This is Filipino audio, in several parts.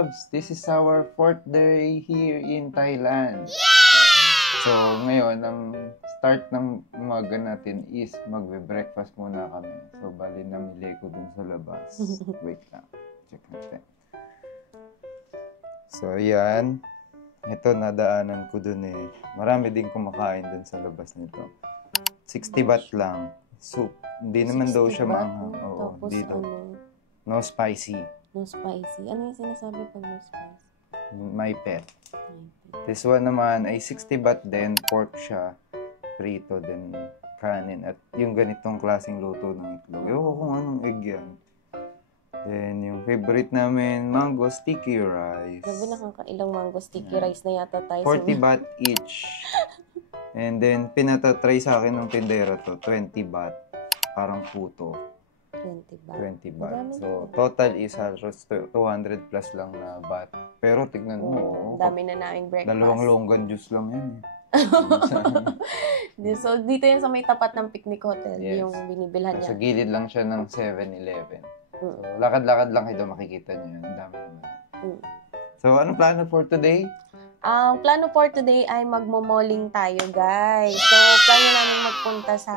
Loves! This is our 4th day here in Thailand. So, ngayon, ang start ng umaga natin is magbe-breakfast muna kami. So, bali namili ko dun sa labas. Wait lang. Check natin. So, ayan. Ito, nadaanan ko dun eh. Marami din kumakain dun sa labas nito. 60 baht lang. Soup. Hindi naman daw siya maanghang. Oo, tapos dito. ano? No spicy. No spicy. Ano yung sinasabi pag no spicy? My pet. This one naman ay 60 baht din. Pork siya. Prito din. Kanin. At yung ganitong klaseng luto ng itlog. Ewan ko kung anong egg yan. Then, yung favorite namin, mango sticky rice. Sabi nakakailang mango sticky rice na yata tayo. 40 baht each. And then, pinatatry sa akin ng tindera to. 20 baht. Parang puto. 20 baht. 20 baht. So, total is 200 plus lang na baht. Pero, tignan mo. Dami na naming breakfast. 2 longgan juice lang yan eh. So, dito yan sa may tapat ng picnic hotel. Yes. Yung binibilhan niya. Sa gilid lang siya ng 7-Eleven. So, lakad-lakad lang kayo, makikita niyo. Ang dami naman. So, anong plano for today? Ang plano for today ay magmo-malling tayo, guys. So, plano namin magpunta sa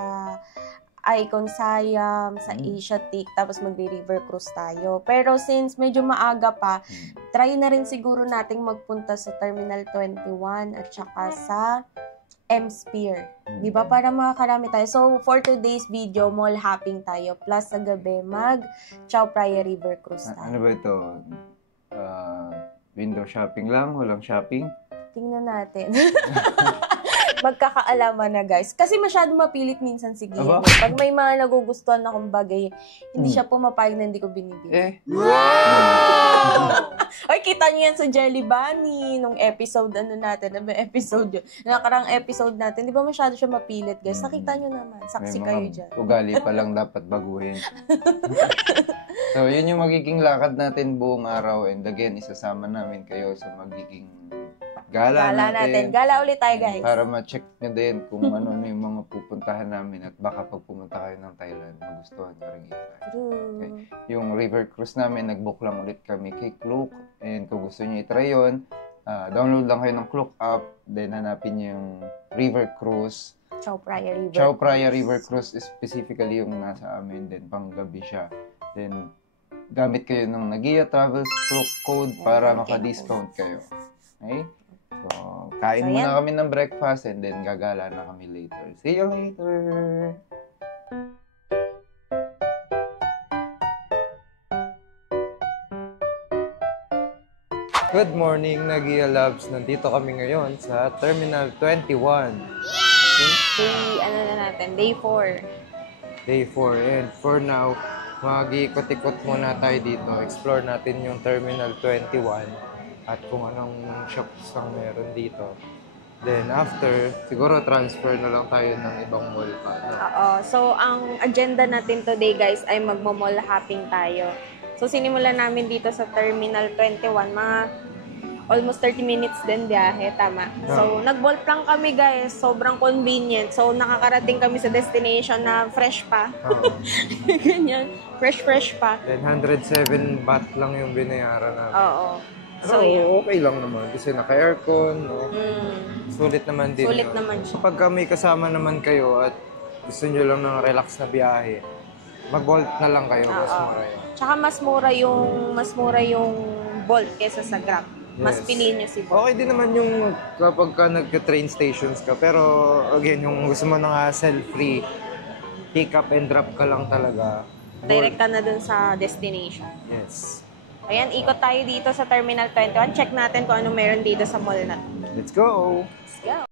Icon Siam, sa Asiatic, tapos magre-river cruise tayo. Pero since medyo maaga pa, try na rin siguro nating magpunta sa Terminal 21 at saka sa M-Sphere. Di ba? Para makakarami tayo. So, for today's video, mall hopping tayo. Plus, sa gabi, Chao Phraya River Cruise tayo. Ano ba ito? Window shopping lang? Walang shopping? Tingnan natin. Magkakaalaman na, guys. Kasi masyado mapilit minsan si Guillermo. Pag may mga nagugustuhan akong bagay, hindi siya pumapayag na hindi ko binibili. Wow! Ay, kita niyo yan sa Jelly Bunny. Nung episode, natin? Ano ba episode yun? Nakarang episode natin. Di ba masyado siya mapilit, guys? Nakita niyo naman. Saksi kayo dyan. Ugali pa lang dapat baguhin. So, yun yung magiging lakad natin buong araw. And again, isasama namin kayo sa magiging gala natin. Gala ulit tayo, guys. Para ma-check nyo din kung ano yung mga pupuntahan namin at baka pag pumunta kayo ng Thailand, magustuhan nyo rin i-try. Okay. Yung river cruise namin, nag-book lang ulit kami kay Klook. And kung gusto nyo i-try yun, download lang kayo ng Klook app. Then hanapin nyo yung river cruise. Chao Phraya River. Chao Phraya River Cruise is specifically yung nasa amin din. Panggabi siya. Then, gamit kayo ng Nagia Travels Klook code para maka-discount kayo. Okay? So, kain muna kami ng breakfast and then gagala na kami later. See you later! Good morning, Nagia Loves! Nandito kami ngayon sa Terminal 21. Day 4. Day 4. And for now, mag-ikot-ikot muna tayo dito. Explore natin yung Terminal 21. At kung anong shops ang meron dito. Then after, siguro transfer na lang tayo ng ibang mall pa. No? Oo. So, ang agenda natin today, guys, ay magmo-mall hopping tayo. So, sinimulan namin dito sa Terminal 21. Mga almost 30 minutes din biyahe. Tama. So, nag-bolt lang kami, guys. Sobrang convenient. So, nakakarating kami sa destination na fresh pa. Ganyan. Fresh pa. Then 107 baht lang yung binayaran namin. Oo. So, okay lang naman kasi naka-aircon, no? Sulit naman din. Sulit naman siya. Kapag may kasama naman kayo at gusto nyo lang ng relax na biyahe, mag-Bolt na lang kayo. Mas mura yun. Tsaka mas mura yung Bolt kesa sa Grab. Mas piliin nyo si Bolt. Okay din naman yung kapag ka nagka-train stations ka. Pero again, yung gusto mo na hassle-free, pick up and drop ka lang talaga. Direct ka na dun sa destination. Yes. Ayan, ikot tayo dito sa Terminal 21. Check natin kung ano meron dito sa mall na. Let's go! Let's go!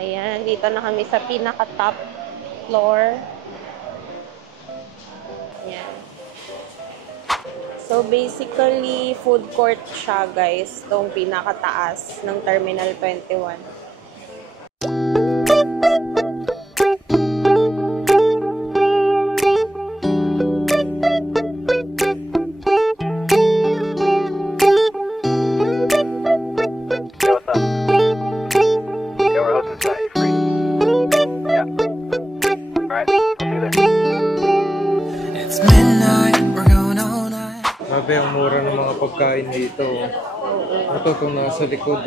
Ayan, dito na kami sa pinaka-top floor. Ayan. So, basically, food court siya, guys. Itong pinakataas ng Terminal 21. Grabe, ang mura ng mga pagkain dito. Ito itong nasa likod,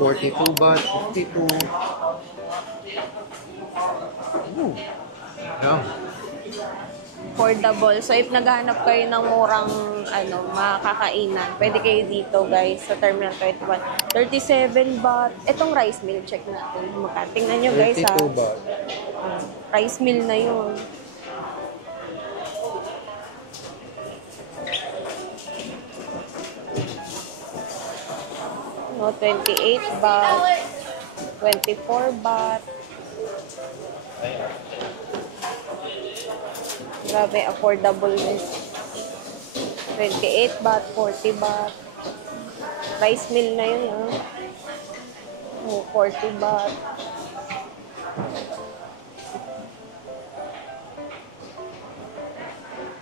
42 baht, 52. Ooh. Yum. Affordable. So, if naghahanap kayo ng murang makakainan, pwede kayo dito, guys, sa Terminal 21. 37 baht. Itong rice meal, check natin. Tingnan nyo, guys, 32 baht. Rice meal na yun. No, 28 baht. 24 baht. Grabe, affordable din. 28 baht, 40 baht. Rice meal na yun, Oh, 40 baht.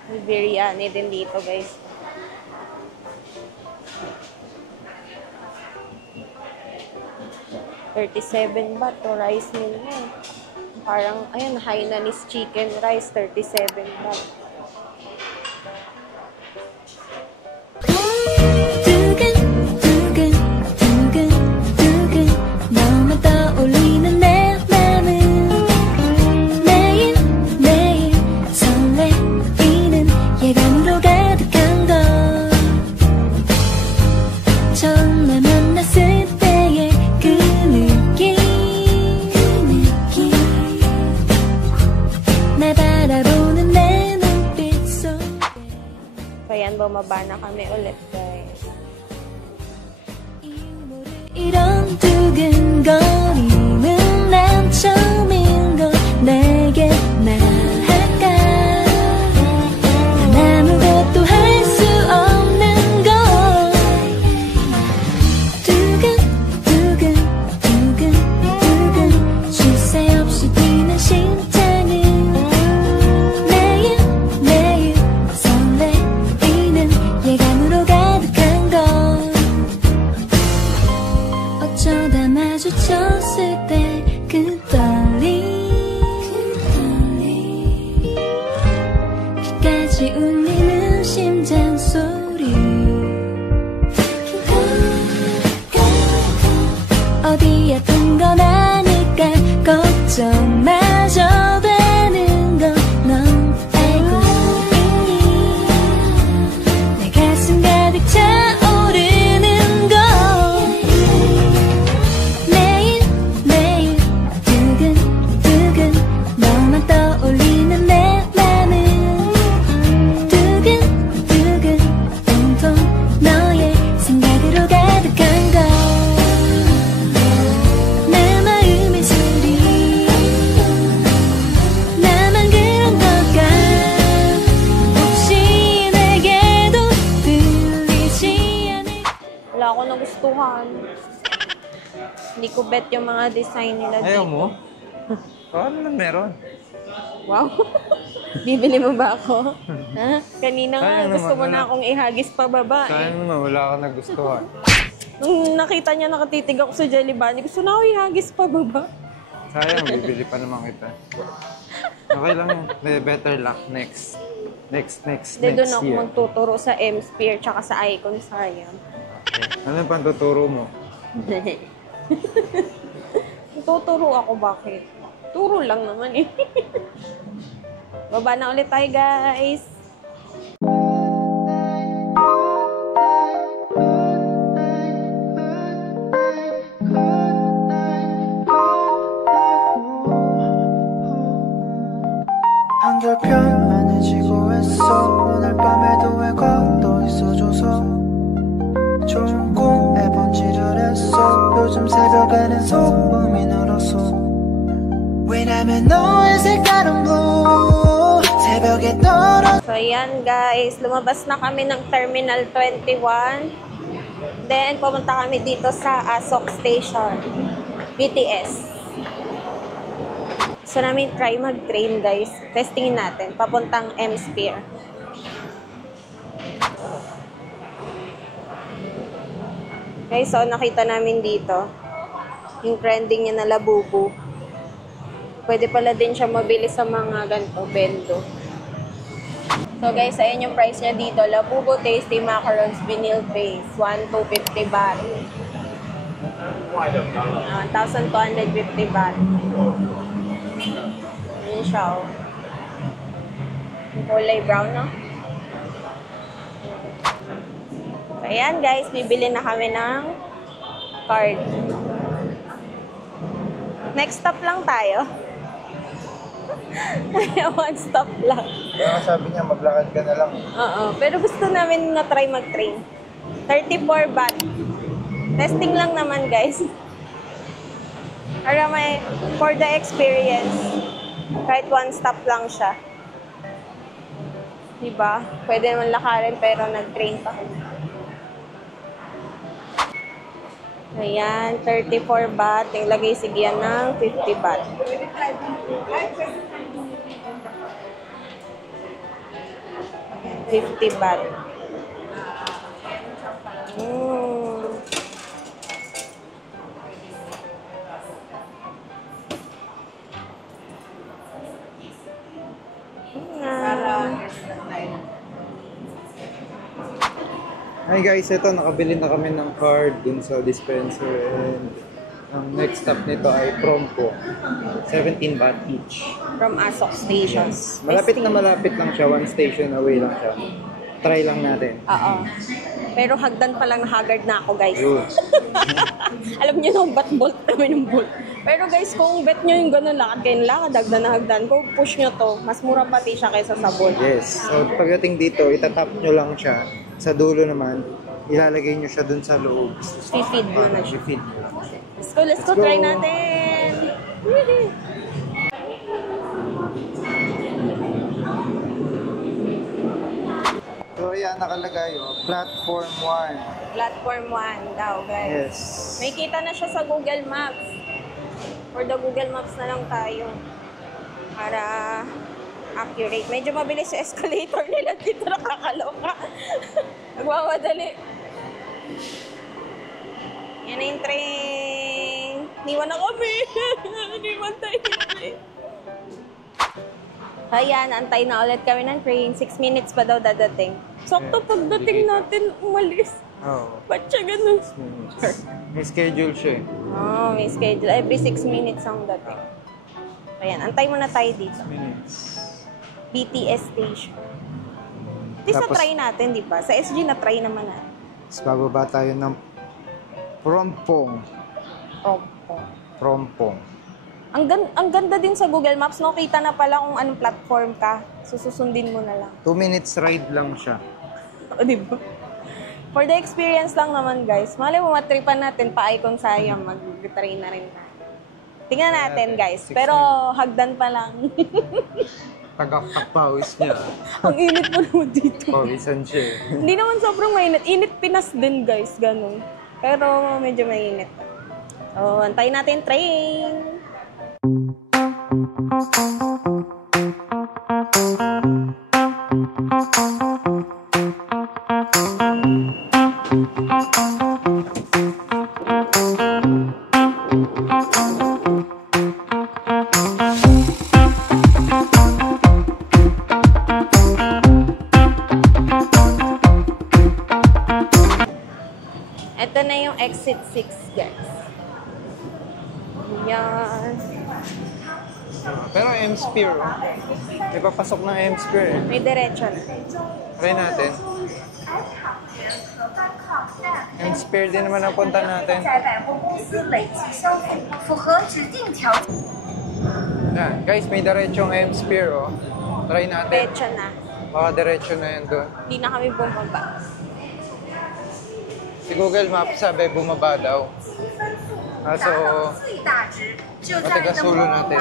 May biryani din dito, guys. $37 baht to rice meal na. Parang, ayun, Hainanese chicken rice, 37 baht. Ayan, bumaba na kami ulit, guys. 이런 두근거림은 난 처음인 걸 내게 말할까 난 아무것도 할 수 없는 걸 두근두근 두근두근 쉴 새 없이 뛰는 심장은 매일매일 설레이는 예감으로 가득한 걸 어쩌다 마주쳤을 때 그 떨림 끝까지 울리는 심장 소리 어디 아픈 건 아닐까 걱정마저 되는 건 넌 알고 있니 내 가슴 가득 차오르는 걸 매일매일 두근두근 너만 떠올리는 내 맘은 두근두근 온통 너의 생각으로 가득한 걸 내 마음의 소리 나만 그런 걸까 혹시 내게도 들리지 않을 wala ako nagustuhan. Hindi ko bet yung mga design nila dito. Ayaw mo? Paano naman meron? Wow. Bibili mo ba ako? Ha? Kanina nga, Sayang gusto naman, mo na wala. akong ihagis pa baba. Sayang naman, wala ka nagustuhan. Nung nakita niya nakatitig ako sa Jelly Bunny, gusto na ako ihagis pa baba. Sayang, bibili pa naman kita. Okay lang yan. Better luck next. Next Hindi doon next ako year. magtuturo sa M-Sphere tsaka sa Icon Siam. Ano yung pantuturo mo? Tuturo ako, bakit? Turo lang naman eh. Baba na ulit tayo, guys. 한결 편안해지고 했어 오늘 밤에도 왜 걷어 있어줘서 좋은 꿈 해본지를 했어 요즘 새벽에는 소음이 늘었어 왜냐면 너의 색깔은 blue 새벽에 떨어 So, ayan guys. Lumabas na kami ng Terminal 21. Then, pumunta kami dito sa Asok Station. BTS. So, namin try mag-train guys. Testingin natin. Papuntang M-Sphere. Okay, so nakita namin dito. Yung trending niya na Labubu. Pwede pala din siya mabili sa mga ganito, bendo. So guys, ayan yung price niya dito. Labubo Tasty Macarons Vinyl Base. 1,250 baht. 1,250 baht. Ayan siya, oh. Kulay brown, no? So, ayan guys, bibili na kami ng card. Next stop lang tayo. One stop lang. Kaya sabi niya, maglakad ka na lang. Oo, pero gusto namin na try mag-train. 34 baht. Testing lang naman, guys. Para may, for the experience, kahit one stop lang siya. Diba? Pwede naman lakarin pero nag-train pa. Ayan, 34 baht. Ilagay sigyan ng 50 baht. $50 baht. Hi guys, ito nakabili na kami ng card dun sa dispenser and ang next stop nito ay Prompo. 17 baht each. From Asok Station. Malapit na malapit lang siya, one station away lang siya. Try lang natin. Oo. Pero hagdan pa lang haggard na ako, guys. Yun. Alam niyo nung bolt kami ng bolt. Pero guys, kung bet nyo yung ganun lakad kayo lakad, hagdan na hagdan, kung push nyo to, mas mura pati siya kaysa sa bolt. Yes. So pagdating dito, itatap nyo lang siya. Sa dulo naman, ilalagay nyo siya dun sa loob. Feed mo na siya. Feed. Let's go, try natin! So ayan, nakalagay Platform 1. Platform 1 daw, guys. Yes. May kita na siya sa Google Maps. For the Google Maps na lang tayo. Para accurate. Medyo mabilis yung escalator nila dito, nakakaloka. Nagwawadali. Yan na yung train. Niwan na kami. Niwan tayo kami. Ayan, antay na ulit kami ng train. 6 minutes pa daw dadating. Sakto pagdating natin, umalis. Oh. Ba't siya ganun? May schedule siya eh. Oh, may schedule. Every 6 minutes ang dating. Ayan, antay muna tayo dito. 6 minutes. BTS station. Di sa Tapos, try natin, di ba? Sa SG na try naman natin. Tapos bababa tayo ng Prompong. Prompong. Ang ganda din sa Google Maps, no? Kita na pala kung anong platform ka. Susundin mo na lang. 2 minutes ride lang siya. O, di ba? For the experience lang naman, guys. Malay mo, matripan natin pa Icon Sayang. Mag-try na rin na. Tingnan natin, guys. Pero hagdan pa lang. Tagak-pawis niya. Ang init mo naman dito. Pawisan siya. Hindi naman sobrang mainit. Init Pinas din, guys. Ganun. Pero medyo mainit. So, antayin natin train. Ito na yung exit 6, guys. Yan. Pero M-Sphere, may papasok ng M-Sphere eh. May diretso na. Try natin. M-Sphere din naman ang punta natin. Yan, guys, may diretsong M-Sphere oh. Try natin. Diretso na. Baka diretso na yan doon. Hindi na kami bumaba. Si Google Maps sabi bumaba daw. So, matagas-ulo natin.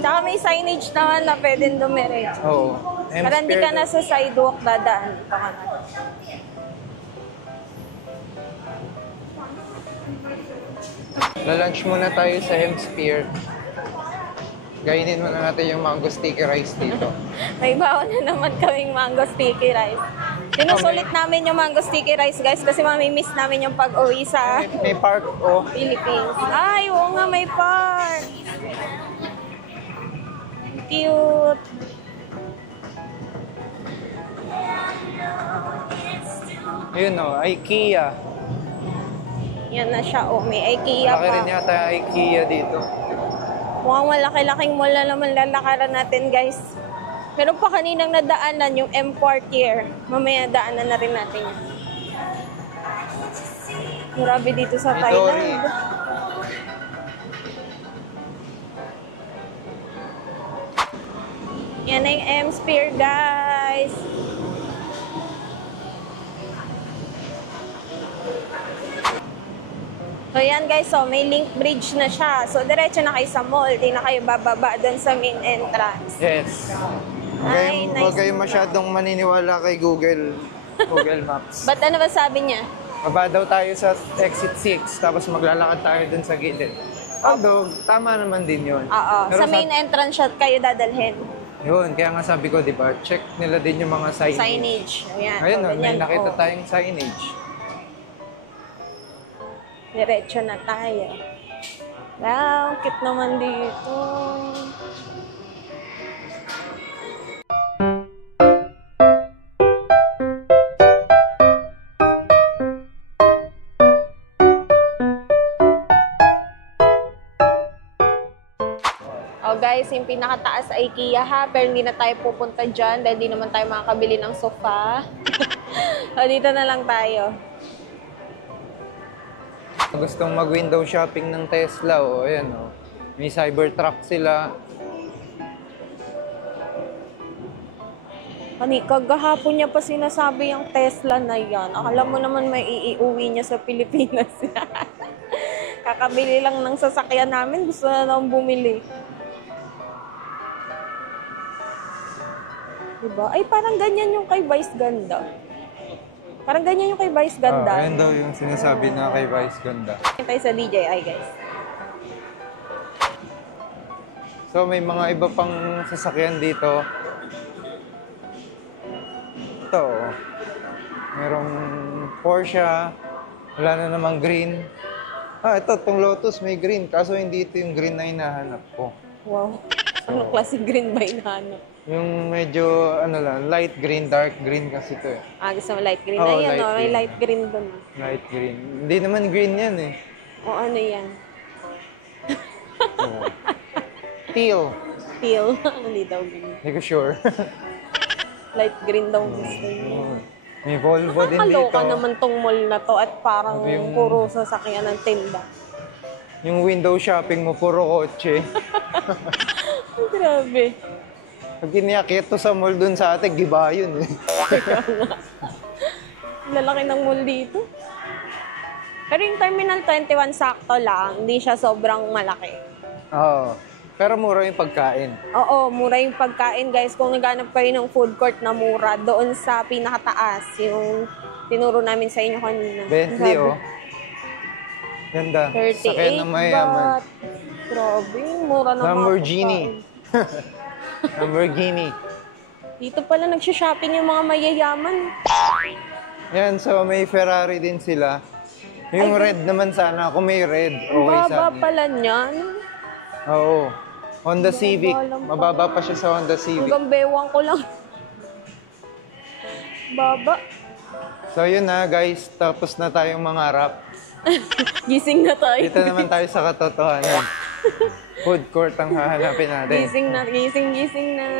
Tsaka may signage naman na pwedeng dumiretso. Oo. Para hindi ka na sa sidewalk dadaan. Ito ka na. Lalunch muna tayo sa M-Sphere. Gainin muna natin yung mango sticky rice dito. May bawa na naman kaming mango sticky rice. Sinusulit namin yung mango sticky rice, guys, kasi mamimiss namin yung pag-uwi sa May park oh. Philippines. Ay, oo nga, may park. Cute. Yun o, IKEA. Yan na siya. Oh, may IKEA Laki pa. rin yata IKEA dito. Mukhang malaki-laking mall na naman lalakaran natin, guys. Meron pa kaninang nadaanan yung M Quartier. Mamaya daanan na rin natin yan. Grabe dito sa Thailand. Yan na yung M-Sphere, guys. So yan guys, so may link bridge na siya. So diretso na kayo sa mall, di na kayo bababa doon sa main entrance. Yes. Ay, Huwag nice. kayong masyadong maniniwala kay Google Maps. But ano ba sabi niya? Baba daw tayo sa exit 6, tapos maglalakad tayo dun sa gilid. Although, tama naman din yun. Oo, Pero sa main entrance shot kayo dadalhin. Yun, kaya nga sabi ko, di ba, check nila din yung mga signage. Signage. Ayan. Ayun, o, may ganyan, nakita o. tayong signage. Diretso na tayo. Wow, cute naman dito. Oh guys, yung pinakataas sa IKEA ha, pero hindi na tayo pupunta dyan dahil di naman tayo makakabili ng sofa. O, dito na lang tayo. Gustong mag-window shopping ng Tesla, o ayan o. May Cybertruck sila. Kagahapon niya pa sinasabi yung Tesla na yan. Akala mo naman may iuwi niya sa Pilipinas. Kakabili lang ng sasakyan namin, gusto na nang bumili. Diba? Ay, parang ganyan yung kay Vice Ganda. Parang ganyan yung kay Vice Ganda. Ayan daw yung sinasabi na kay Vice Ganda. Tayo sa DJI, guys. So, may mga iba pang sasakyan dito. Ito, oh. Merong Porsche. Wala na namang green. Ito, itong Lotus may green. Kaso hindi ito yung green na hinahanap ko. Wow. Ano klaseng green ba inahanap? Yung medyo, light green, dark green kasi ito eh. Gusto mo light green? Oo, Ayan, light may green. light green doon. Light green. Hindi naman green yan eh. O ano yan? Oo. Teal. Teal. Hindi daw green. Hindi ko sure. Light green daw gusto niya. May Volvo din dito. Nakakaloka naman tong mall na to at parang Sabi yung- puro sasakyan ng tinda. Yung window shopping mo, puro kotse. Grabe. Pag iniakit to sa mall dun sa atin, giba yun eh. Lalaki ng mall dito. Pero yung Terminal 21 sakto lang, hindi siya sobrang malaki. Oo. Pero mura yung pagkain. Oo, mura yung pagkain guys. Kung naghanap kayo ng food court na mura, doon sa pinakataas, yung tinuro namin sa inyo kanina. Bentley, Grabe. oh. Ganda. 38 Sakyan ng mayaman. baht. Grabe, mura na Lamborghini. Lamborghini. Dito pala nagsha-shopping yung mga mayayaman. Yan, so may Ferrari din sila. Yung red naman sana. Kung may red, okay Baba sana. pala niyan. Oo. Honda Civic. lang pala. Mababa pa siya sa Honda Civic. Hanggang bewang ko lang. Baba. So yun na guys, tapos na tayong mangarap. Gising na tayo. Dito naman tayo sa katotohanan. Food court ang hahanapin natin. Gising na.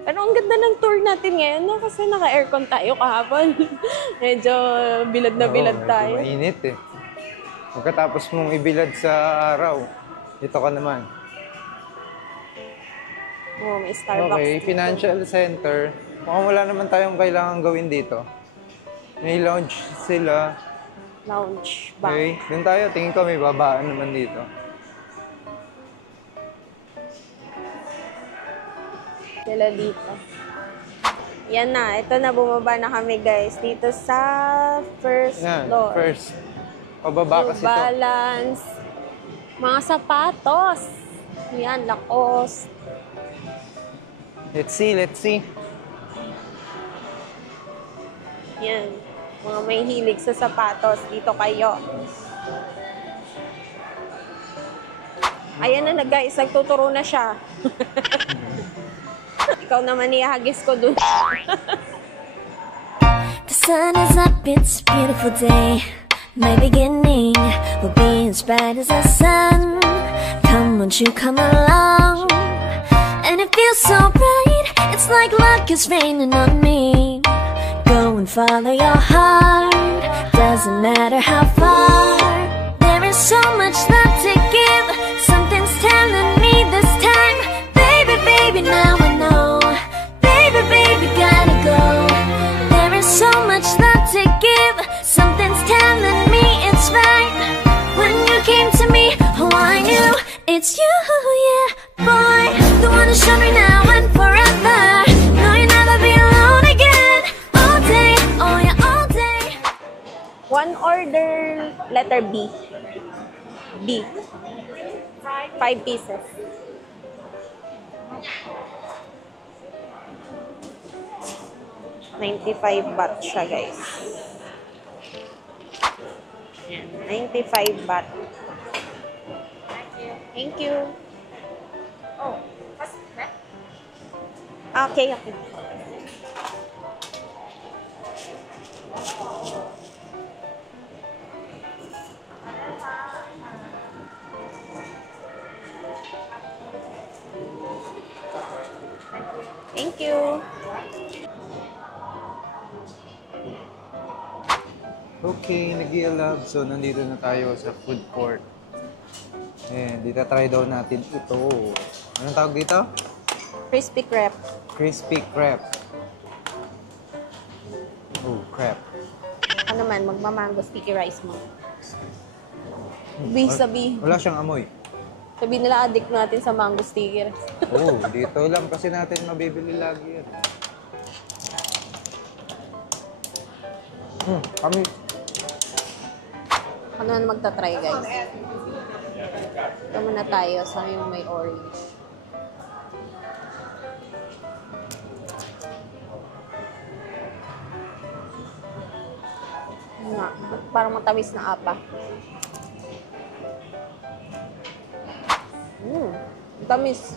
Pero ang ganda ng tour natin ngayon, no? Kasi naka-aircon tayo kahapon. Medyo bilad na bilad Oo, tayo. medyo mainit eh. Pagkatapos mong ibilad sa araw, dito ka naman. Oh, may Starbucks. Okay, dito. financial center. Mukhang wala naman tayong kailangan gawin dito. May lounge sila. Lounge bar. Okay, dun tayo. Tingin ko may babaan naman dito. Sila dito. Yan na. Ito na, bumaba na kami guys. Dito sa first Yan, floor. first. Pababa New kasi to. Balance. Mga sapatos. Yan, Lacoste. Let's see, let's see. Yan. Mga may hilig sa sapatos. Dito kayo. Ayan na guys. Nagtuturo na siya. Ikaw naman ihagis ko dun. The sun is up, it's a beautiful day. My beginning will be as bright as the sun. Come, won't you come along? And it feels so bright, it's like luck is raining on me. Go and follow your heart, doesn't matter how far. There is so much love to give, something's telling me this time. Baby, baby, now I know. Baby, baby, gotta go. There is so much love to give, something's telling me it's right. When you came to me, oh I knew it's you, yeah, boy. The one to show me now and forever. No, you'll never be alone again. All day, oh yeah, all day. One order, letter B. B. 5 pieces. $95 siya, guys. Yan, 95 baht. Thank you. Oh, okay, okay. Thank you. Okay, nag-i-love. So, nandito na tayo sa food court. And, dito try daw natin ito. Anong tawag dito? Crispy crepe. Crispy crepe. Oh, crepe. Ano man, magmamango sticky rice mo. Sabi. Wala siyang amoy. Sabi nila addict natin sa mango sticky rice. Oh, dito lang kasi natin mabibili lagi yan. Kami. Ano na magta-try, guys? Ito muna tayo sa yung may orange. Nga, parang matamis na apa. Tamis.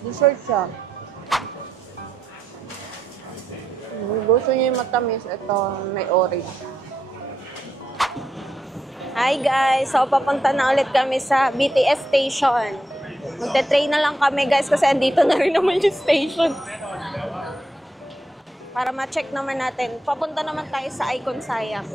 Dessert siya. Gusto niyo yung matamis, ito may orange. Hi guys! So, papunta na ulit kami sa BTS station. Magte-train na lang kami guys kasi andito na rin naman yung station. Para ma-check naman natin. Papunta naman tayo sa Icon Siam.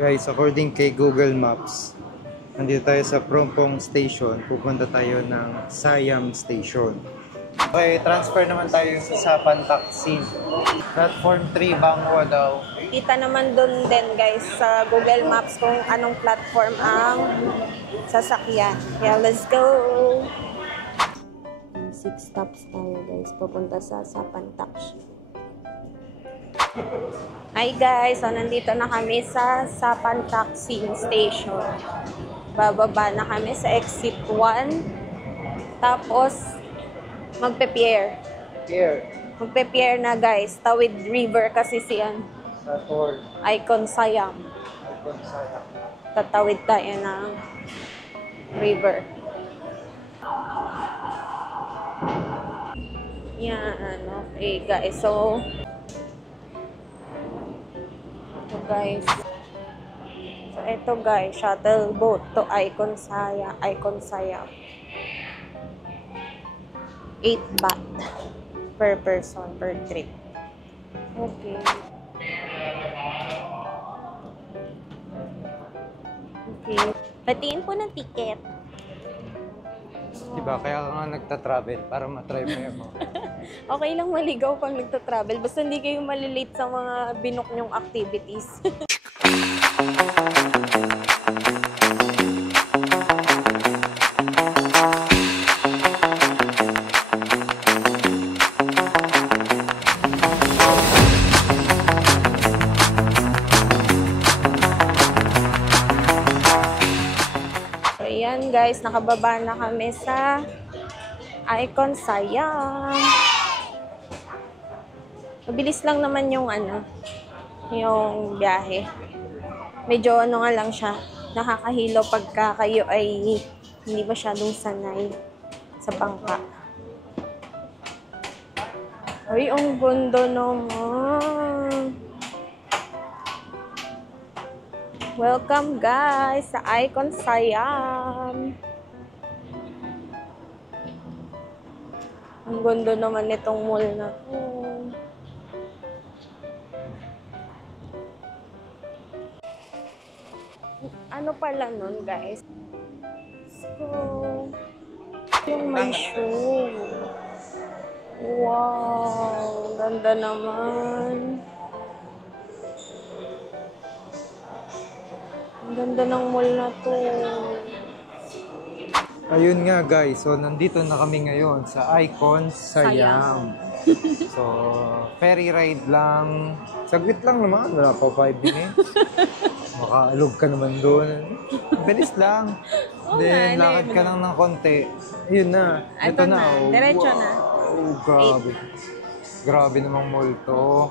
Guys, according kay Google Maps, nandito tayo sa Prompong Station. Pupunta tayo ng Siam Station. Okay, transfer naman tayo sa Sapan Taxi. Platform 3, Bangwa daw. Kita naman dun din guys sa Google Maps kung anong platform ang sasakyan. Yeah, let's go! 6 stops tayo guys. Pupunta sa Sapan Taxi. Hi guys! So, nandito na kami sa Sapan Taxi Station. Bababa na kami sa exit 1. Tapos, magpe-pier. Magpe-pier na guys. Tawid River kasi siyan. Icon Siam. Tatawid tayo ng river. Yan. Okay guys. So, ito guys, shuttle boat to Icon Siam. 8 baht per person, per trip. Okay. Okay. Patiin po ng ticket. Diba? Kaya ka nga nagta-travel para matry mo yun. Okay lang maligaw pag nagta-travel. Basta hindi kayo malilate sa mga binook nyong activities. So, ayan guys, nakababa na kami sa Icon Siam. Mabilis lang naman yung yung biyahe. Medyo nga lang siya, nakakahilo pagka kayo ay hindi masyadong sanay sa bangka. Ay, ang ganda naman. Welcome guys sa Icon Siam. Ang ganda naman nitong mall na to. Ano pala nun, guys? So, yung may show. Wow, ganda naman. Ang ganda ng mall na to. Ayun nga guys, so nandito na kami ngayon sa Icon Siam. So, ferry ride lang. Saglit lang naman, wala pa 5 minutes. Makaalog ka naman doon. Bilis lang. Then, lakad ka lang ng konti. Ayun na. Ito na. Oh, diretso na. Oh, grabe. Grabe namang mall to.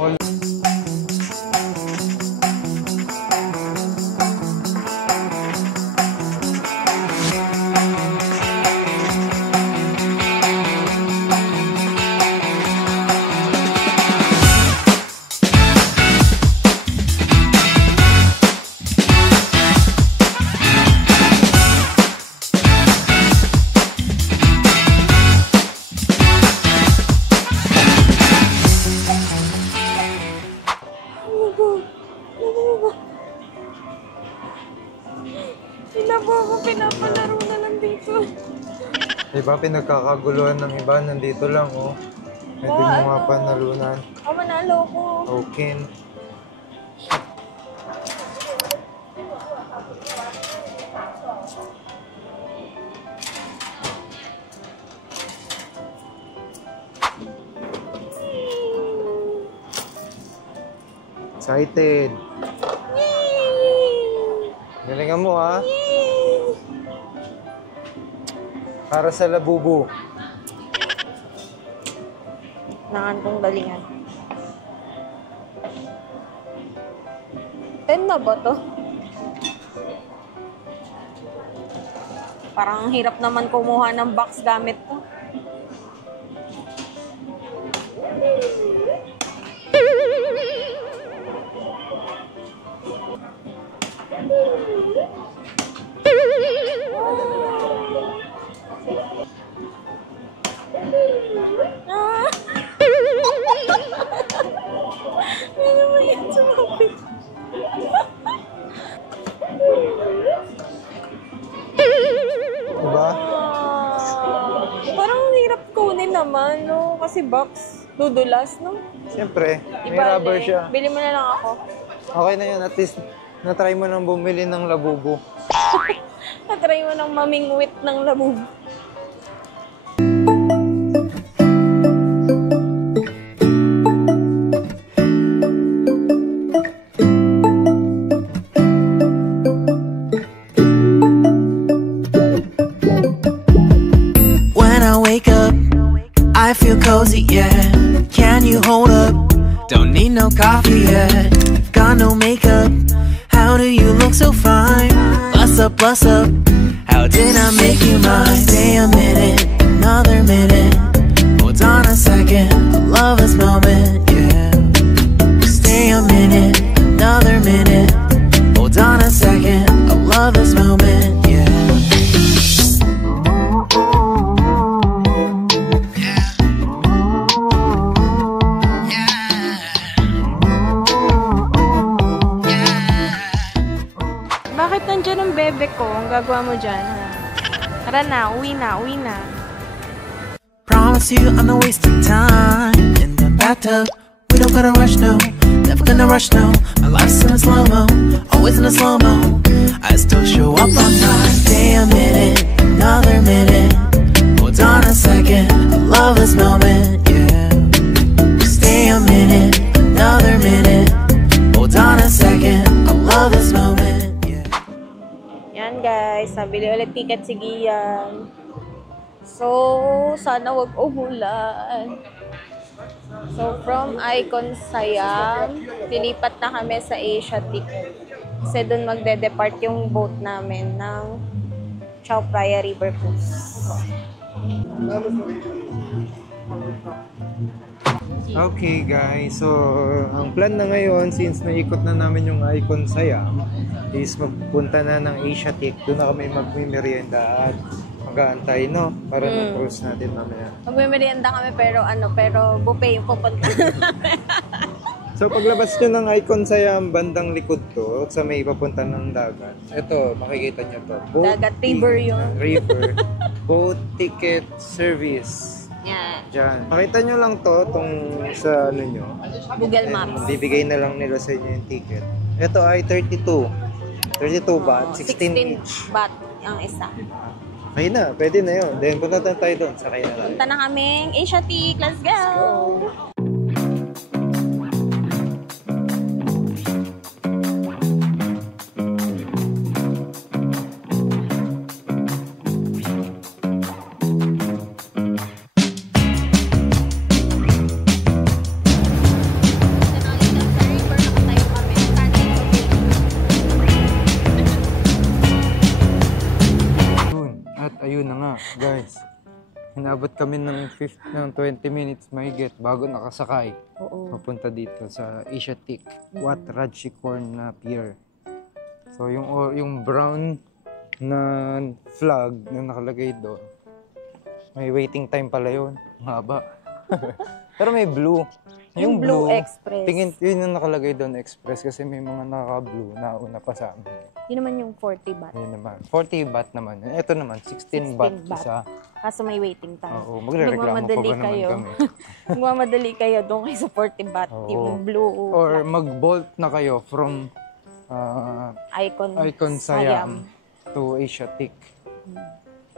Mall. Pinapalaro na nandito. Diba, pinagkakaguluhan ng iba, nandito lang, oh. Pwede mo nga panalunan. Manalo ko. Okay. Excited. Galingan mo, ha? Para sa labubu. Nangan kong galingan. 10 na ba to? Parang hirap naman kumuha ng box gamit to. Ano ba yan sa mapit? Diba? Parang hirap kunin naman, no? Kasi box, dudulas, no? Siyempre, may Iba, rubber siya. Bili mo na lang ako. Okay na yun, at least na-try mo nang bumili ng labubu. Natry mo ng mamingwit ng labubu. When I wake up, I feel cozy, yeah. Can you hold up? Don't need no coffee yet. Got no makeup. How do you look so fine? Bust up, bust up. How did I make you mine? Stay a minute, another minute. Hold on a second, I love this moment, yeah. Stay a minute, another minute. Hold on a second, I love this moment, yeah. Bakit nandiyan ang bebe ko? Ang gagawa mo dyan, ha? Tara na, uwi na, uwi na. Promise you I'm not wasting time in the bathtub. We don't gotta rush, no. Never gonna rush, no. My life's in a slow-mo, always in a slow-mo. I still show up on time. Stay a minute, another minute. Hold on a second, I love this moment, yeah. Stay a minute, another minute. Hold on a second, I love this moment, yeah. Yan guys, nabili ulit ticket si Gian. So, sana wag umulan. So, from Icon Siam, lilipat na kami sa Asiatic. Kasi doon magde-depart yung boat namin ng Chao Phraya River Cruise. Okay guys, so ang plan na ngayon, since naikot na namin yung Icon Siam, is magpunta na ng Asiatic. Doon na kami magmimerienda at mag-aantay, no? Para mag-cruise natin mamaya. Magmimerienda kami pero buffet yung pupunta namin. So paglabas nyo ng Icon Siam, bandang likod to, sa may papunta ng dagat. Ito, makikita nyo to. Dagat, river yun. River. Boat ticket service. Yan. Diyan. Makita nyo lang to, tong sa ano nyo. Google And Maps. bibigay na lang nila sa inyo yung ticket. Ito ay 32. 32 baht, 16 each. 16 baht ang isa. Okay na, pwede na yun. Then punta na tayo doon, sakay na lang. Punta na kaming Asiatic. Let's go! Ayun na nga, guys. Hinabot kami ng 20 minutes mahigit bago nakasakay. Oo. Papunta dito sa Asiatic Wat Ratchakorn na pier. So yung brown na flag na nakalagay doon, may waiting time pala yun. Mahaba. Pero may blue. Yung Blue Express. Tingin yun yung nakalagay doon, Express, kasi may mga naka-blue na una pa sa amin. Yun naman yung 40 baht. Yun naman. 40 baht naman. Ito naman, 16 baht isa. Kaso may waiting time. Oo, magre-reklamo pa ba naman kami? Magmamadali kayo doon kayo sa 40 baht. Oo. Yung blue. Or mag-bolt na kayo from Icon Siam to Asiatic.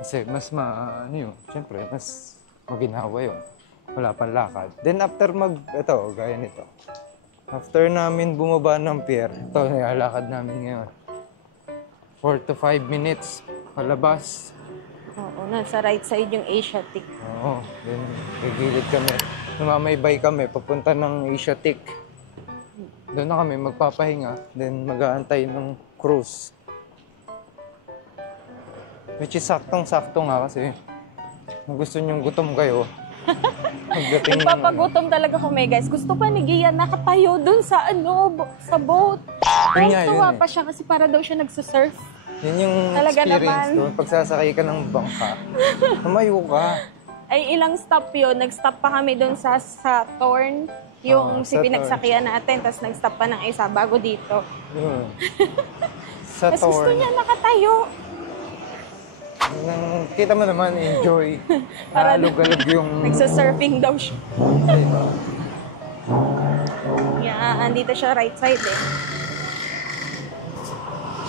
Kasi mas siyempre, mas maginhawa yun. Wala pang lakad. Then after ito, gaya nito. After namin bumaba ng pier, ito, nilalakad namin ngayon. 4 to 5 minutes palabas. Oo, nasa right side yung Asiatic. Oo, then gigilid kami. Namamaybay kami, papunta ng Asiatic. Doon na kami magpapahinga, then mag-aantay ng cruise. Which is saktong-sakto nga kasi kung gusto nyong gutom kayo, nagpapagutom talaga kami, guys. Gusto pa ni Gian nakatayo dun sa sa boat. Tuwa pa siya kasi para daw siya nagsusurf. Yun yung talaga experience doon. Pag sasakay ka ng bangka, tumayo ka. Ay, ilang stop yun. Nag-stop pa kami dun sa Thorn. Yung pinagsakyan natin. Tapos nag-stop pa ng isa bago dito. Yun. Sa Tapos gusto Thorn. niya nakatayo. Kita mo naman, enjoy. Para Nalug-alug yung... Nagsasurfing daw siya. Yeah, andito siya right side eh.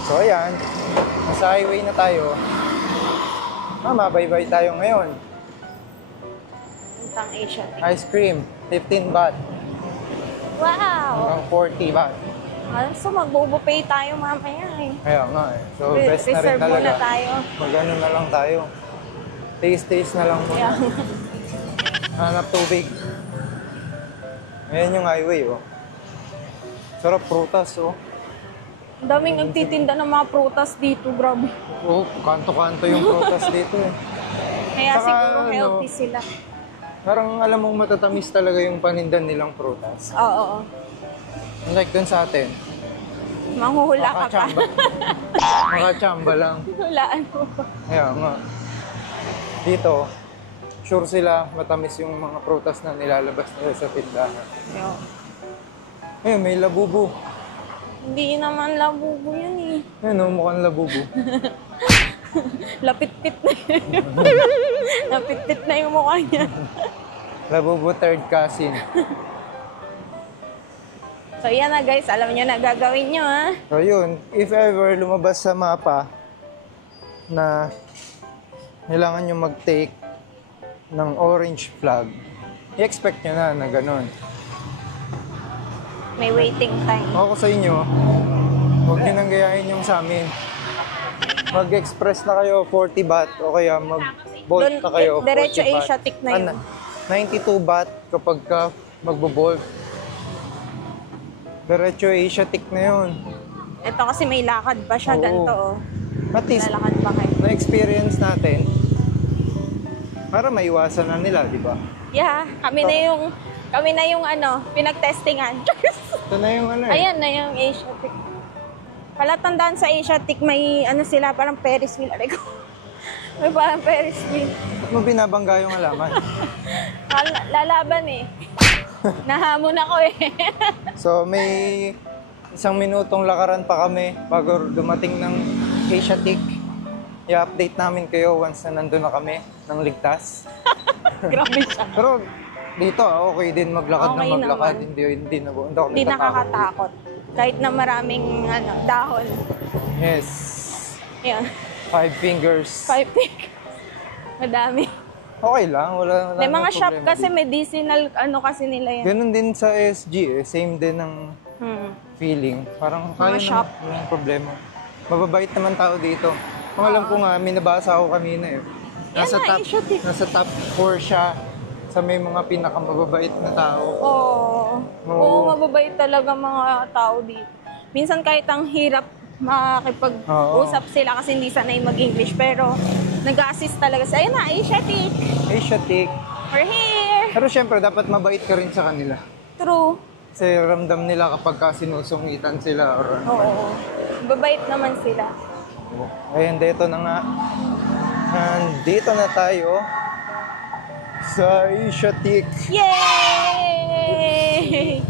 So ayan, nasa highway na tayo. Mabay-bay tayo ngayon. Puntang Asiatic. Ice cream, 15 baht. Wow! Hanggang 40 baht. So magbo-buffet tayo mamaya eh. Kaya nga eh. So best na rin Reserve talaga. muna tayo. Mag-ano na lang tayo. Taste na lang muna. Yeah. Hanap tubig. Ayan yung highway oh. Sarap prutas oh. Ang daming nagtitinda ng mga prutas dito, grabe. Oh, kanto-kanto yung prutas dito eh. Kaya Saka, siguro healthy sila. Parang alam mong matatamis talaga yung panindan nilang prutas. Oo. Unlike dun sa atin. Manghuhula ka pa. Makachamba lang. Hulaan mo pa. Kaya nga. Dito, sure sila matamis yung mga prutas na nilalabas nila sa tindahan. Eh, may labubu. Hindi naman labubo yun eh. Ano, mukhang labubu. Lapit-pit na yun. Lapit-pit na yung mukha niya. Labubu third cousin. So yan na guys, alam nyo na gagawin nyo ha. So yun, if ever lumabas sa mapa na kailangan nyo mag-take ng orange flag, i-expect nyo na ganun. May waiting time. Ako sa inyo, huwag nyo nang gayahin yung sa amin. Mag-express na kayo 40 baht o kaya mag-bolt na kayo 40 baht. Diretso Asiatic na yun. 92 baht kapag ka magbo-bolt. Diretso Asiatic na yun. Ito kasi may lakad pa siya, Oo. ganito oh. At least, Lalakad pa kayo. na-experience natin para maiwasan na nila, di ba? Yeah, kami na yung ano, pinag-testingan. Ito na yung ano eh. Ayan na yung Asiatic. Palatandaan sa Asiatic, may ano sila, parang Ferris wheel. Aray ko. May parang Ferris wheel. Ba't mo binabangga yung alaman? Lalaban eh. Nahamon ako eh. So, may 1 minutong lakaran pa kami bago dumating ng Asiatic. I-update namin kayo once na nandun na kami ng ligtas. Grabe siya. Pero dito, okay din maglakad Okay na maglakad. naman. Hindi ako Hindi nakakatakot. Kahit na maraming ano, dahon. Yes. Yan. 5 fingers. 5 pick. Madami. Okay lang, wala May mga namang shop problema kasi dito. medicinal ano kasi nila yan. Ganun din sa SG eh. Same din ang feeling. Parang Mga kaya shop. naman, walang problema. Mababait naman tao dito. Kung alam ko nga, may nabasa ako kanina eh. Nasa top 4 siya sa may mga pinakamababait na tao. Oo. Oo, mababait talaga mga tao dito. Minsan kahit ang hirap makipag-usap sila kasi hindi sanay mag-English, pero nag-assist talaga sa, ayun na, Asiatic. Asiatic. We're here. Pero syempre, dapat mabait ka rin sa kanila. True. Kasi ramdam nila kapag sinusungitan sila or ano. Oo. Mababait naman sila. Ayun, dito na nga. Nandito na tayo sa Asiatic. Yay!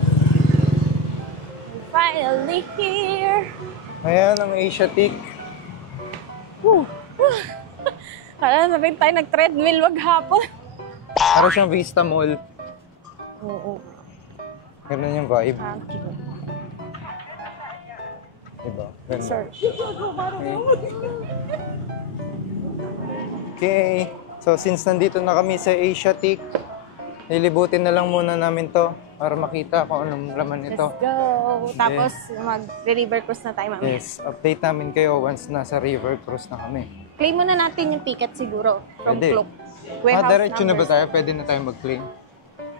Finally here. Ayan ang Asiatic. Woo! Kala na rin tayo nag-treadmill maghapon. Para siyang Vista Mall. Oo. Ganun yung vibe. Okay. Diba? Ganun. Sir. Okay. So, since nandito na kami sa Asiatic, lilibutin na lang muna namin to para makita kung anong laman nito. Let's go. Tapos mag-river cruise na tayo mamaya. Yes, update namin kayo once nasa river cruise na kami. Claim muna natin yung ticket siguro from Pwede. Klook. Warehouse Diretso na ba numbers. tayo? Pwede na tayo mag-claim?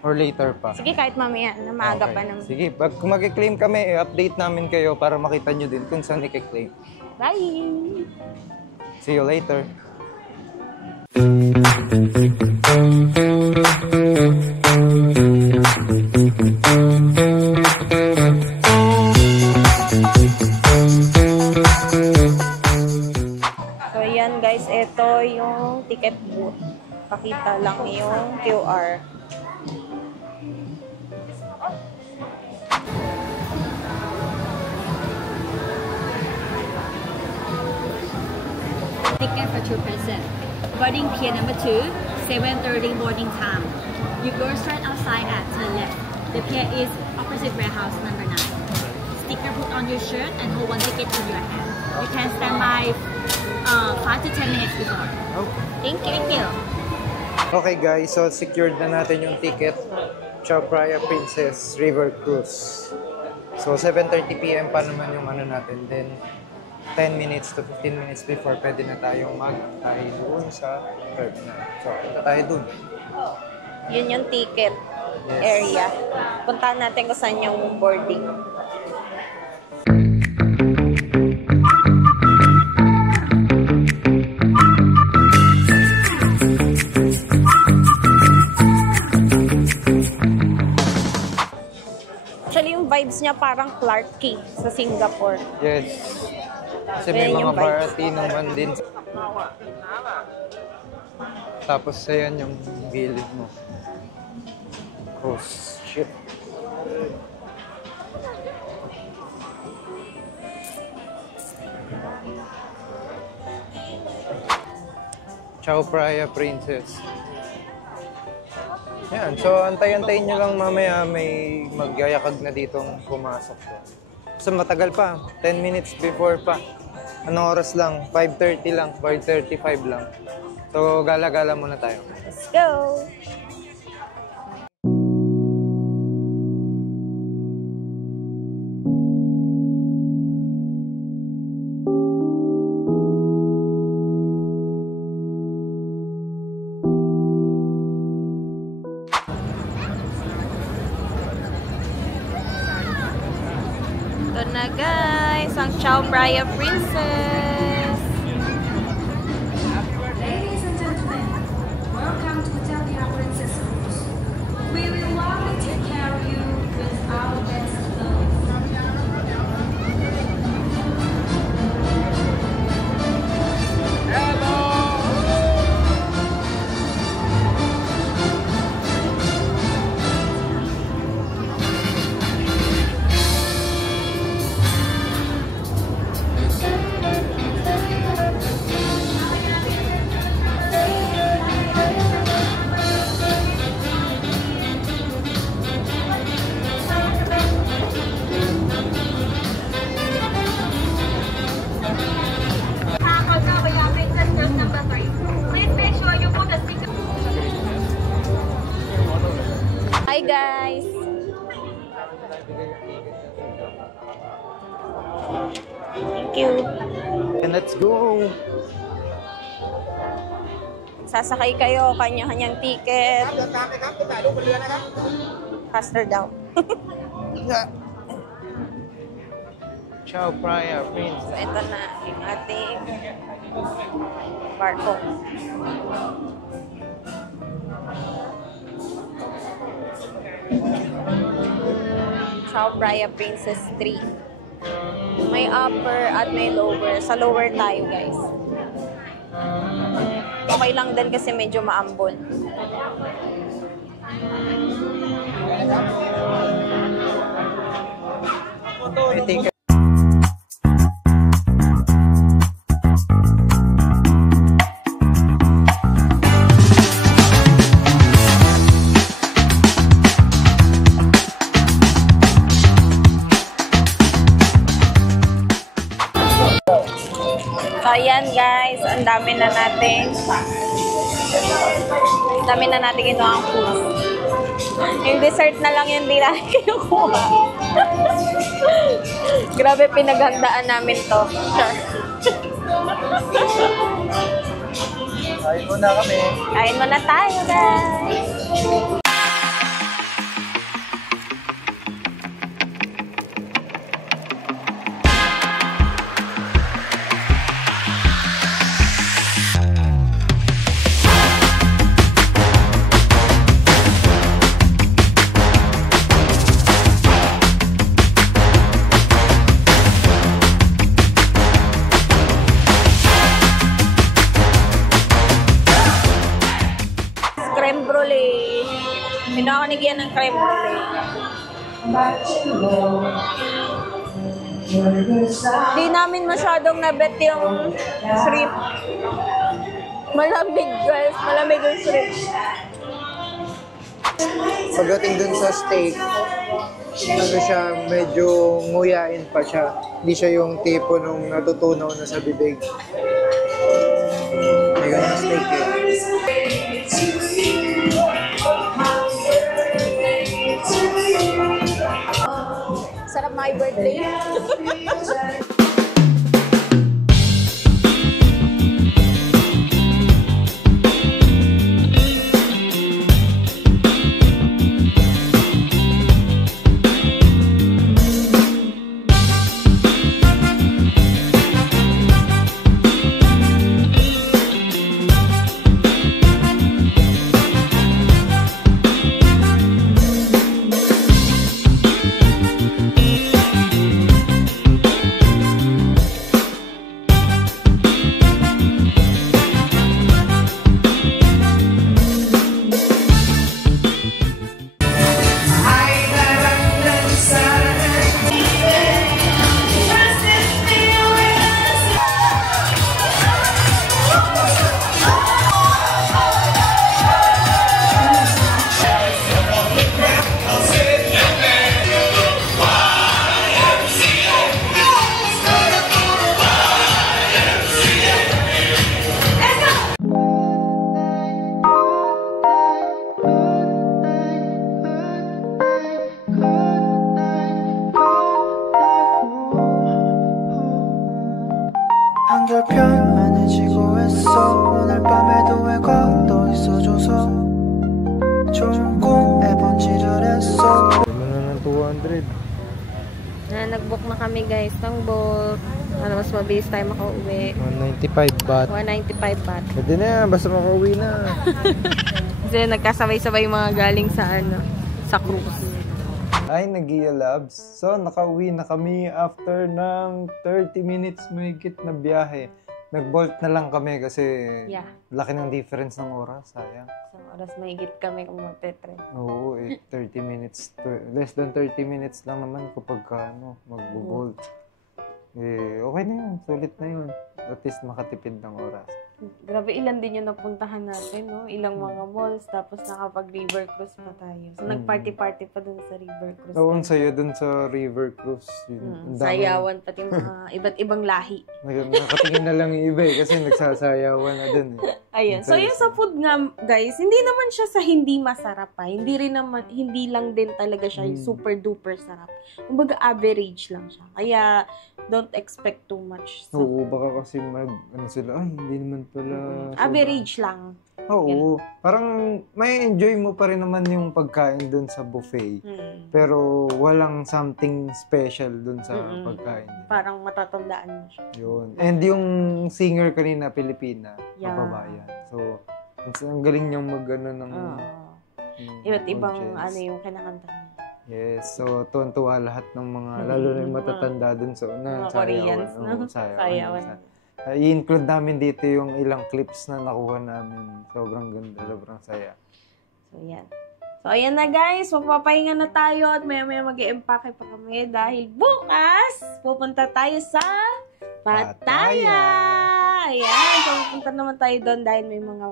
Or later pa? Sige, kahit mamaya na maaga Okay. pa naman. Sige, kung mag-claim kami, i-update namin kayo para makita nyo din kung saan i-claim. Bye! See you later. So, yan guys. Ito yung ticket booth. Pakita lang yung QR. Ticket for 2 person. Boarding pier number 2, 7:30 boarding time. You go straight outside at turn left. The pier is opposite warehouse number 9. Sticker put on your shirt and hold one ticket in your hand. You can stand by 5 to 10 minutes before. Thank you. Thank you. Okay guys, so secured na natin yung ticket. Chao Phraya Princess River Cruise. So 7:30 PM pa naman yung ano natin. Then 10 minutes to 15 minutes before pwede na tayong mag-tayo doon sa terminal. So punta tayo doon. Yun yung ticket Yes. area. Puntahan natin kung saan yung boarding. Actually, yung vibes niya parang Clark Quay sa Singapore. Yes. Kasi may Ayan mga yung vibes. party naman din. Tapos ayan yung gilid mo. Oh, shit. Chao Phraya Princess. Yan, so antay-antayin nyo lang mamaya may magyayakag na ditong pumasok. So matagal pa, 10 minutes before pa. Anong oras lang? 5:30 lang, 5:35 lang. So gala-gala muna tayo. Let's go! Ito na guys, ang Chow Praia Princess. Ladies and gentlemen, welcome to Italia Princess Cruise. We will love to take care of you with our best love. Hi guys! Thank you. And let's go! Sasakay kayo, kanya-kanyang ticket. Faster daw. Ciao, Praia, Prince. So, ito na yung ating barko. Chow Praia Princess 3. May upper at may lower. Sa lower tayo, guys. Okay lang din kasi medyo maambon. I think So, ayan guys, ang dami na natin ito ang food. Yung dessert na lang yung di natin kinukuha. Grabe, pinaghandaan namin to. Sure. kain muna kami. Kain muna tayo, guys. Creme brulee. Pinakanigyan ng creme brulee. Di namin masyadong nabet yung shrimp. Malamig guys, malamig yung shrimp. Pagdating dun sa steak, ano siya, medyo nguyain pa siya. Hindi siya yung tipo nung natutunaw na sa bibig. May ganun steak eh. Sarap my birthday. Nag-book na kami guys ng boat. Para mas mabilis tayo makauwi. 195 baht. 195 baht. Pwede na yan, basta makauwi na. Kasi nagkasabay-sabay mga galing sa cruise. Ay, Nagia Labs. So, nakauwi na kami after ng 30 minutes mahigit na biyahe. Nag-bolt na lang kami kasi laki ng difference ng oras. Sayang. Isang oras mahigit kami kung magte-tren. Oo, 30 minutes. Less than 30 minutes lang naman kapag mag-bolt. Okay na yun. Sulit na yun. At least makatipid ng oras. Grabe, ilan din yung napuntahan natin, no? Ilang mga malls, tapos nakapag-river cruise pa tayo. So, nag-party-party pa dun sa river cruise. Oo, ang saya dun sa river cruise. Sayawan, pati mga iba't ibang lahi. Nakatingin na lang yung iba kasi nagsasayawan na dun. Ayan. So, yung sa food nga, guys, hindi naman siya sa hindi masarap pa. Hindi lang din talaga siya yung super-duper sarap. Kumbaga, average lang siya. Kaya, don't expect too much. So, oo, baka kasi sila, hindi naman pala. Average lang. Oo. Parang may enjoy mo pa rin naman yung pagkain dun sa buffet. Pero walang something special dun sa pagkain. Parang matatandaan mo siya. Yun. And yung singer kanina, Pilipina, kababayan. So, ang galing niyang mag-ano ng iba't ibang yung kinakanta niya. Yes, so tuwan-tuwa lahat ng mga, lalo na yung matatanda dun sa una. Mga Koreans, no? Sayawan. I-include namin dito yung ilang clips na nakuha namin. Sobrang ganda, sobrang saya. So, yan. So, ayan na guys. Magpapahinga na tayo at maya-maya mag-i-empake pa kami dahil bukas pupunta tayo sa Pattaya. Ayan. So, pupunta naman tayo doon dahil may mga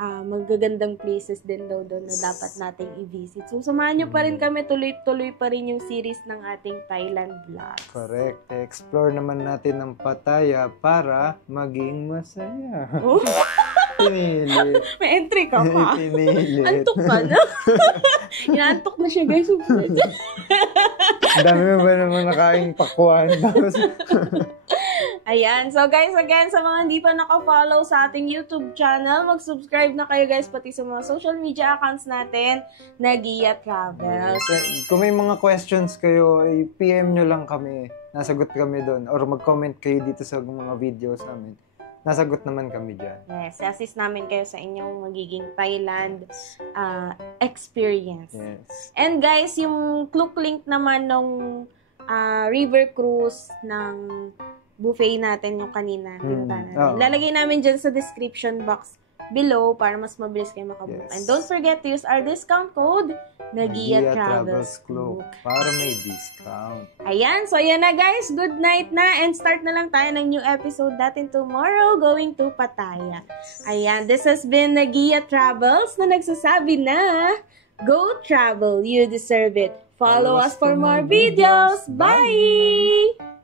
magagandang places din daw doon na dapat nating i-visit. So, samahan nyo pa rin kami. Tuloy-tuloy pa rin yung series ng ating Thailand vlogs. Correct. Explore naman natin ang Pattaya para maging masaya. Pinilit. May entry ka pa. Pinilit. Antok ka na. Inaantok na siya, guys. Ang dami mo ba naman nakaing pakwan? Ayan. So, guys, again, sa mga hindi pa naka-follow sa ating YouTube channel, mag-subscribe na kayo, guys, pati sa mga social media accounts natin, Nagia Travels. Kung may mga questions kayo, PM nyo lang kami. Nasagot kami doon. Or mag-comment kayo dito sa mga videos namin. Nasagot naman kami dyan. Yes, assist namin kayo sa inyong magiging Thailand experience. Yes. And guys, yung Klook link naman ng river cruise ng buffet natin yung kanina. Lalagay namin dyan sa description box below para mas mabilis kayo makabook. Yes. And don't forget to use our discount code Nagia Travels Klook para may discount. Ayan. So, ayan na guys. Good night na. And start na lang tayo ng new episode natin tomorrow going to Pattaya. Ayan. This has been Nagia Travels na nagsasabi na go travel. You deserve it. Follow us for more videos. Bye!